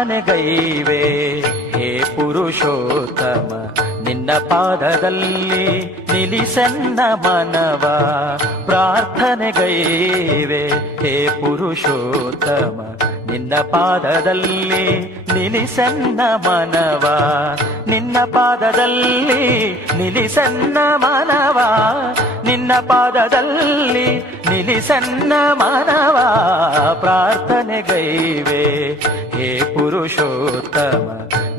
ಪ್ರಾರ್ಥನೆಗೈವೆ ಹೇ ಪುರುಷೋತ್ತಮ ನಿನ್ನ ಪಾದದಲ್ಲಿ ನಿಲ್ಲಿಸನ್ನ ಮನವ ಪ್ರಾರ್ಥನೆಗೈವೆ ಹೇ ಪುರುಷೋತ್ತಮ ನಿನ್ನ ಪಾದದಲ್ಲಿ ನಿಲ್ಲಿಸನ್ನ ಮನವ ನಿನ್ನ ಪಾದದಲ್ಲಿ ನಿಲ್ಲಿಸನ್ನ ಮನವ ನಿನ್ನ ಪಾದದಲ್ಲಿ ನಿಲ್ಲಿಸನ್ನ ಮನವ ಪ್ರಾರ್ಥನೆಗೈವೆ ಹೇ ಪುರುಷೋತ್ತಮ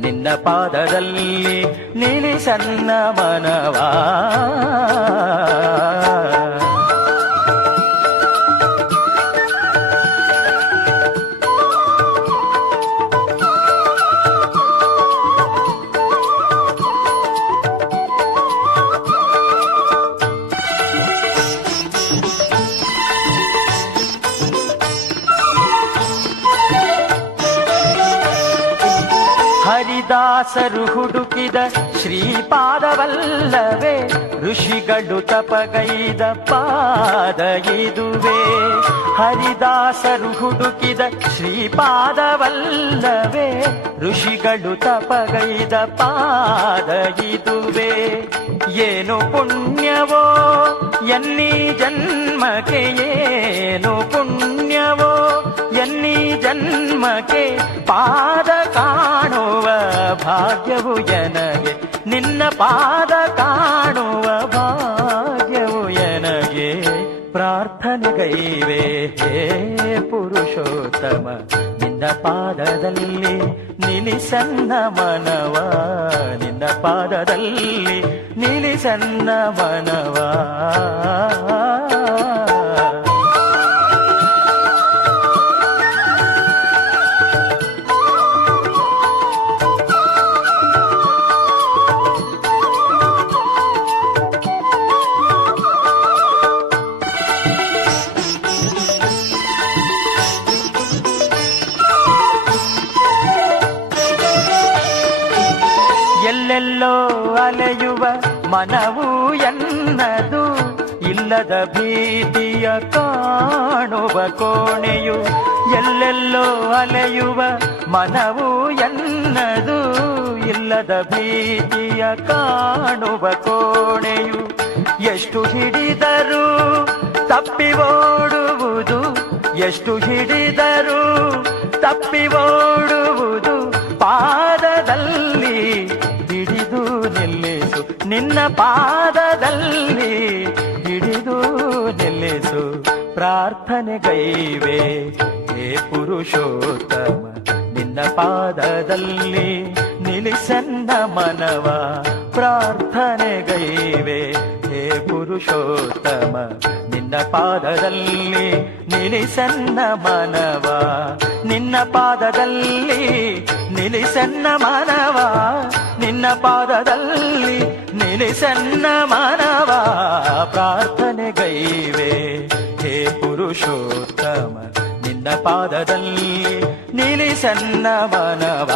ನಿನ್ನ ಪಾದದಲ್ಲಿ ನಿಲ್ಲಿಸನ್ನ ಮನವ ಹರಿದಾಸರು ಹುಡುಕಿದ ಶ್ರೀಪಾದವಲ್ಲವೇ ಋಷಿಗಳು ತಪಗೈದ ಪಾದ ಇದುವೆ ಹರಿದಾಸರು ಹುಡುಕಿದ ಶ್ರೀಪಾದವಲ್ಲವೇ ಋಷಿಗಳು ತಪಗೈದ ಪಾದ ಇದುವೆ ಏನು ಪುಣ್ಯವೋ ಎನ್ನಿ ಜನ್ಮಕ್ಕೆ ಏನು ಪುಣ್ಯವೋ ಎನ್ನಿ ಜನ್ಮಕ್ಕೆ ಪಾದ ಕಾಣುವ ಭಾಗ್ಯವು ಎನಗೆ ನಿನ್ನ ಪಾದ ಕಾಣುವ ಭಾಗ್ಯವು ಎನಗೆ ಪ್ರಾರ್ಥನೆಗೈವೆ ಹೇ ಪುರುಷೋತ್ತಮ ನಿನ್ನ ಪಾದದಲ್ಲಿ ನಿಲ್ಲಿಸನ್ನ ಮನವ ನಿನ್ನ ಪಾದದಲ್ಲಿ ನಿಲ್ಲಿಸನ್ನ ಮನವ ಎಲ್ಲೆಲ್ಲೋ ಅಲೆಯುವ ಮನವು ಎನ್ನದು ಇಲ್ಲದ ಭೀತಿಯ ಕಾಣುವ ಕೋಣೆಯು ಎಲ್ಲೆಲ್ಲೋ ಅಲೆಯುವ ಮನವು ಎನ್ನದು ಇಲ್ಲದ ಭೀತಿಯ ಕಾಣುವ ಕೋಣೆಯು ಎಷ್ಟು ಹಿಡಿದರೂ ತಪ್ಪಿ ಓಡುವುದು ಎಷ್ಟು ಹಿಡಿದರೂ ತಪ್ಪಿ ಓಡುವುದು ಪಾದದಲ್ಲಿ ಹಿಡಿದು ನಿಲ್ಲಿಸು ನಿನ್ನ ಪಾದದಲ್ಲಿ ಹಿಡಿದು ನಿಲ್ಲಿಸು ಪ್ರಾರ್ಥನೆಗೈವೆ ಹೇ ಪುರುಷೋತ್ತಮ ನಿನ್ನ ಪಾದದಲ್ಲಿ ನಿಲ್ಲಿಸನ್ನ ಮನವ ಪ್ರಾರ್ಥನೆಗೈವೆ ಹೇ ಪುರುಷೋತ್ತಮ ನಿನ್ನ ಪಾದದಲ್ಲಿ ನಿಲ್ಲಿಸನ್ನ ಮನವ ನಿನ್ನ ಪಾದದಲ್ಲಿ ನಿಲ್ಲಿಸನ್ನ ಮನವ ನಿನ್ನ ಪಾದದಲ್ಲಿ ನಿಲ್ಲಿಸನ್ನ ಮನವ ಪ್ರಾರ್ಥನೆಗೈವೆ ಹೇ ಪುರುಷೋತ್ತಮ ನಿನ್ನ ಪಾದದಲ್ಲಿ ನಿಲ್ಲಿಸನ್ನ ಮನವ